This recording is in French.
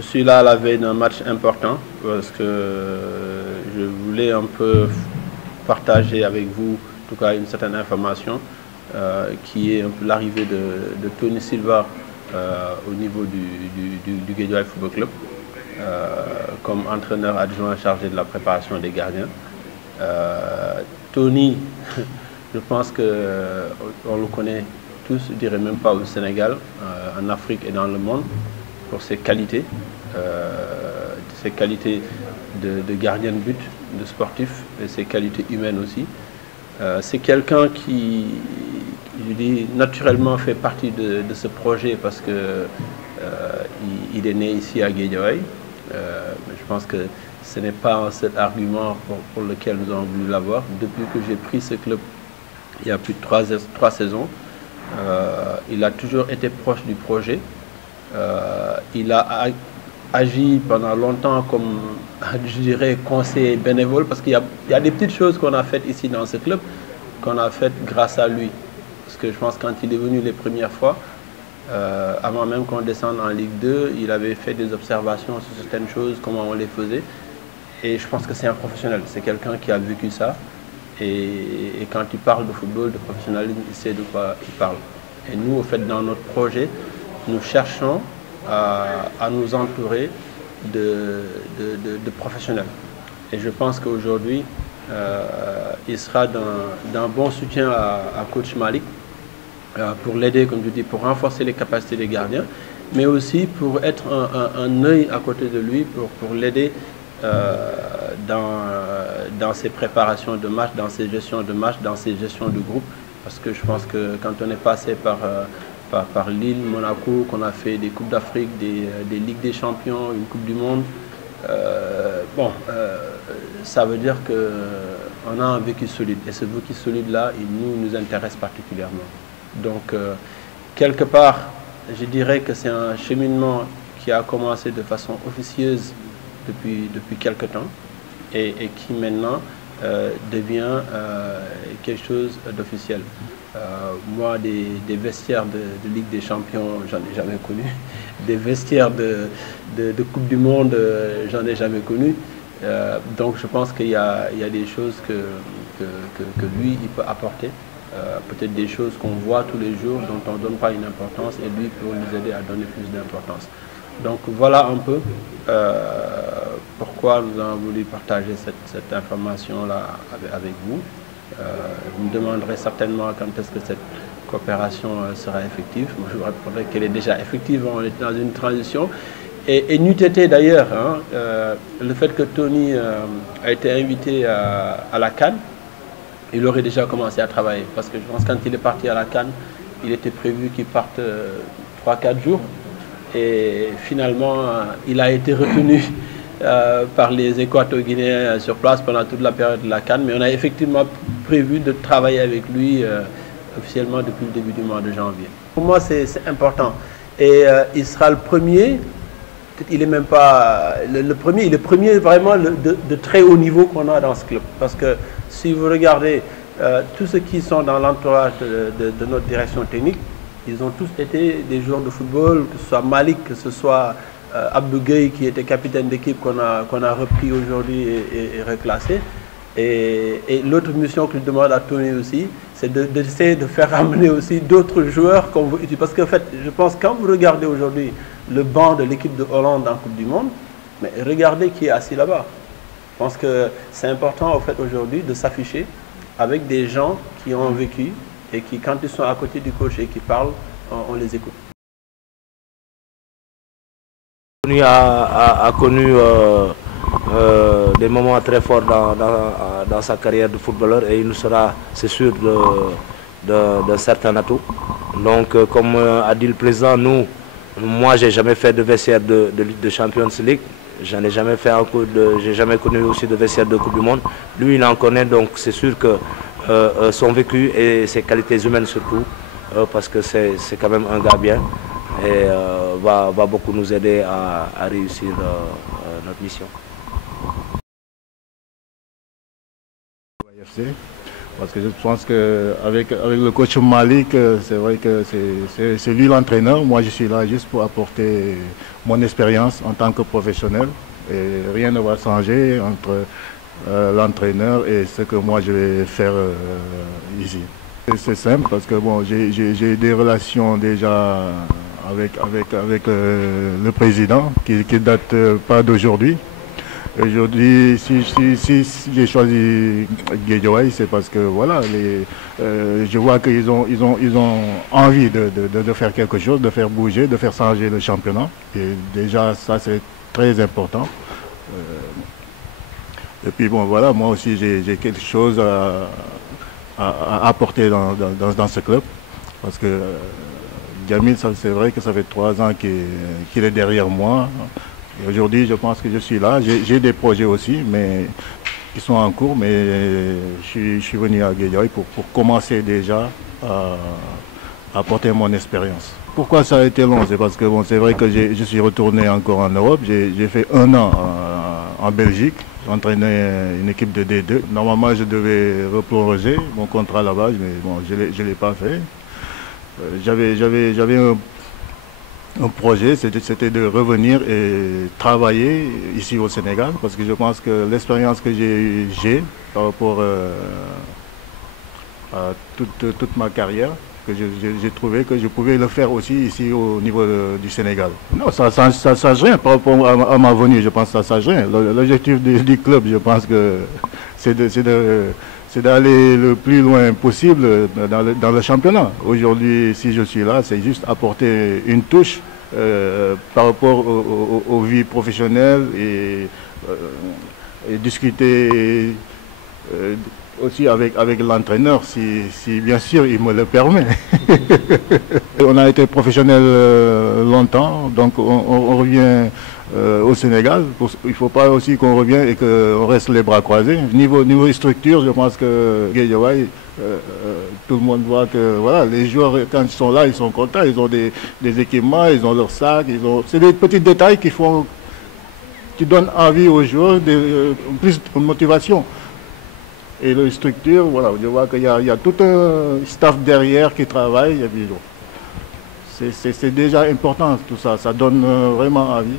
Je suis là à la veille d'un match important parce que je voulais un peu partager avec vous, en tout cas, une certaine information qui est un peu l'arrivée de Tony Silva au niveau du Guédiawaye Football Club comme entraîneur adjoint chargé de la préparation des gardiens. Tony, je pense qu'on le connaît tous, je dirais même pas au Sénégal, en Afrique et dans le monde, pour ses qualités de gardien de but, de sportif, et ses qualités humaines aussi. C'est quelqu'un qui, je dis, naturellement fait partie de ce projet parce que il est né ici à Guédiawaye. Je pense que ce n'est pas un seul argument pour lequel nous avons voulu l'avoir. Depuis que j'ai pris ce club, il y a plus de trois saisons, il a toujours été proche du projet. Il a agi pendant longtemps comme, je dirais, conseiller bénévole parce qu'il y a des petites choses qu'on a faites ici dans ce club qu'on a faites grâce à lui. Parce que je pense que quand il est venu les premières fois, avant même qu'on descende en Ligue 2, il avait fait des observations sur certaines choses, comment on les faisait. Et je pense que c'est un professionnel, c'est quelqu'un qui a vécu ça. Et quand il parle de football, de professionnalisme, il sait de quoi il parle. Et nous, au fait, dans notre projet, nous cherchons à nous entourer de professionnels. Et je pense qu'aujourd'hui, il sera d'un bon soutien à coach Malik pour l'aider, comme je dis, pour renforcer les capacités des gardiens, mais aussi pour être un œil à côté de lui, pour l'aider dans ses préparations de match, dans ses gestions de match, dans ses gestions de groupe. Parce que je pense que quand on est passé par Lille, Monaco, qu'on a fait des Coupes d'Afrique, des Ligues des Champions, une Coupe du Monde, ça veut dire qu'on a un vécu solide. Et ce vécu solide-là, il nous intéresse particulièrement. Donc, quelque part, je dirais que c'est un cheminement qui a commencé de façon officieuse depuis quelque temps et qui maintenant devient quelque chose d'officiel. Moi, des vestiaires de Ligue des Champions, j'en ai jamais connu. Des vestiaires de Coupe du Monde, j'en ai jamais connu. Donc je pense qu'il y a des choses que lui, il peut apporter. Peut-être des choses qu'on voit tous les jours, dont on ne donne pas une importance, et lui pour nous aider à donner plus d'importance. Donc voilà un peu pourquoi nous avons voulu partager cette information-là avec vous. Vous me demanderez certainement quand est-ce que cette coopération sera effective. Moi, je vous répondrai qu'elle est déjà effective. On est dans une transition. Et n'eût été d'ailleurs, le fait que Tony a été invité à la CAN, il aurait déjà commencé à travailler. Parce que je pense que quand il est parti à la CAN, il était prévu qu'il parte 3-4 jours. Et finalement, il a été retenu par les Équato-Guinéens sur place pendant toute la période de la CAN. Mais on a effectivement prévu de travailler avec lui officiellement depuis le début du mois de janvier. Pour moi, c'est important. Et il sera le premier, il est même pas le premier, il est le premier vraiment de très haut niveau qu'on a dans ce club. Parce que si vous regardez tous ceux qui sont dans l'entourage de notre direction technique, ils ont tous été des joueurs de football, que ce soit Malik, que ce soit Abdou Gueye qui était capitaine d'équipe qu'on a repris aujourd'hui et reclassé. Et l'autre mission que je demande à Tony aussi, c'est d'essayer de faire ramener aussi d'autres joueurs qu'on veut utiliser. Parce qu'en fait, je pense que quand vous regardez aujourd'hui le banc de l'équipe de Hollande en Coupe du Monde, mais regardez qui est assis là-bas. Je pense que c'est important au fait aujourd'hui de s'afficher avec des gens qui ont vécu et qui, quand ils sont à côté du coach et qui parlent, on les écoute. Tony a connu des moments très forts dans sa carrière de footballeur et il nous sera, c'est sûr, d'un certain atout. Donc, comme a dit le président, moi, j'ai jamais fait de vestiaire de Ligue de Champions League. J'en ai jamais fait j'ai jamais connu aussi de vestiaire de Coupe du Monde. Lui, il en connaît, donc c'est sûr que son vécu et ses qualités humaines surtout, parce que c'est quand même un gars bien et va beaucoup nous aider à réussir notre mission. Parce que je pense qu'avec le coach Malik, c'est vrai que c'est lui l'entraîneur. Moi, je suis là juste pour apporter mon expérience en tant que professionnel. Et rien ne va changer entre l'entraîneur et ce que moi je vais faire ici. C'est simple parce que bon, j'ai des relations déjà avec le président qui ne datent pas d'aujourd'hui. Aujourd'hui, si j'ai choisi Guédiawaye, c'est parce que voilà, je vois qu'ils ont envie de faire quelque chose, de faire bouger, de faire changer le championnat. Et déjà, ça c'est très important. Et puis bon, voilà, moi aussi j'ai quelque chose à apporter dans ce club. Parce que Djamil, c'est vrai que ça fait 3 ans qu'il est derrière moi. Aujourd'hui, je pense que je suis là. J'ai des projets aussi, mais qui sont en cours. Mais je suis venu à Guédiawaye pour commencer déjà à apporter mon expérience. Pourquoi ça a été long? C'est parce que bon, c'est vrai que je suis retourné encore en Europe. J'ai fait 1 an en Belgique. J'entraînais une équipe de D2. Normalement, je devais replonger mon contrat là-bas, mais bon, je ne l'ai pas fait. J'avais un projet, c'était de revenir et travailler ici au Sénégal, parce que je pense que l'expérience que j'ai par rapport à toute ma carrière, que j'ai trouvé que je pouvais le faire aussi ici au niveau du Sénégal. Non, ça ne change rien par rapport à ma venue, je pense que ça ne change rien. L'objectif du club, je pense que c'est d'aller le plus loin possible dans le championnat. Aujourd'hui, si je suis là, c'est juste apporter une touche par rapport aux vies professionnelles et discuter aussi avec l'entraîneur, si bien sûr il me le permet. On a été professionnel longtemps, donc on revient au Sénégal. Il ne faut pas aussi qu'on revienne et qu'on reste les bras croisés. Niveau structure, je pense que Guédiawaye, tout le monde voit que voilà, les joueurs, quand ils sont là, ils sont contents, ils ont des équipements, ils ont leurs sacs, c'est des petits détails qui donnent envie aux joueurs, plus de motivation. Et la structure, voilà, je vois qu'il y a tout un staff derrière qui travaille. C'est déjà important tout ça, ça donne vraiment envie.